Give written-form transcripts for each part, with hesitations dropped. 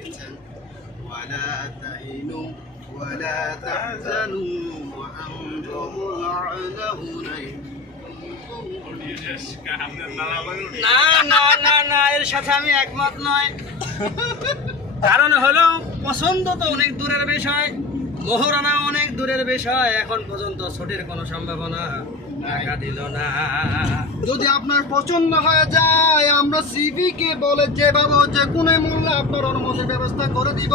দিয়েছেন ওয়ালা তাহিনু ওয়ালা তাহজানু ওয়া আনতুমুল আ'লাউনা না না না না, এর সাথে আমি একমত নয়। কারণ হলো পছন্দ তো অনেক দূরের বিষয়, মোহরানা অনেক দূরের বিষয়, এখন পর্যন্ত ছুটির কোনো সম্ভাবনা দেখা দিল না। যদি আপনার পছন্দ হয়ে যায় আমরা সিভি কে বলে যেভাবে যে কোনো মূল্যে আপনার অনুমতির ব্যবস্থা করে দিব,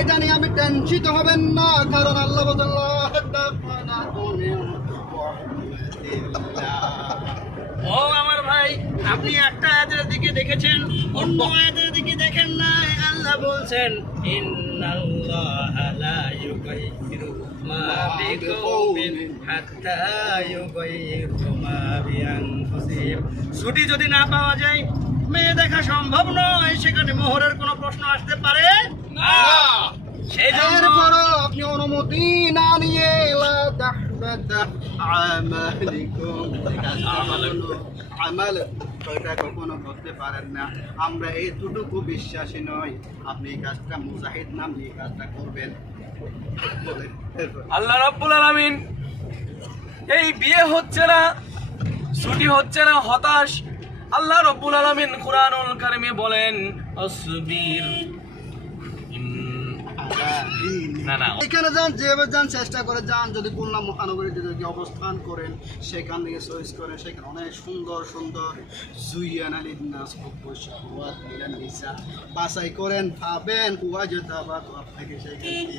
এটা নিয়ে আমি টেনশিত হবেন না। কারণ আল্লাহ ও আমার ভাই, আপনি একটা আয়াতের দিকে দেখেছেন, অন্য আয়াতের দিকে দেখেন নাই। আল্লাহ বলছেন ইন্নাল্লাহা লা ইউগাইয়িরু মা বিকওমিন হাত্তা ইউগাইয়িরু মা বিআনফুসিহিম। ছুটি যদি না পাওয়া যায়, মেয়ে দেখা সম্ভব নয়, সেখানে মোহরের কোনো প্রশ্ন আসতে পারে না। সেই জন্য আপনি অনুমতি না নিয়ে লা তাহবাতা আমালিকুম আমাল এটা কখনো করতে পারেন না। আমরা এতটুকু বিশ্বাসী নই আপনি এই কাজটা মুজাহিদ নাম নিয়ে কাজটা করবেন। আল্লাহ রাব্বুল আলামিন এই বিয়ে হচ্ছে না, ছুটি হচ্ছে না, হতাশ। আল্লাহ রাব্বুল আলামিন কুরআনুল কারীমে বলেন আসবির না না এখানে যান, যেভাবে যান চেষ্টা করে যান। যদি খুলনা মহানগরীতে যদি অবস্থান করেন, সেখান থেকে চয়েস করেন, সেখানে অনেক সুন্দর সুন্দর জুইয়ান আলীর নাচ বাছাই করেন, পাবেন কুয়া যেতে আবার আপনাকে সেইখান থেকে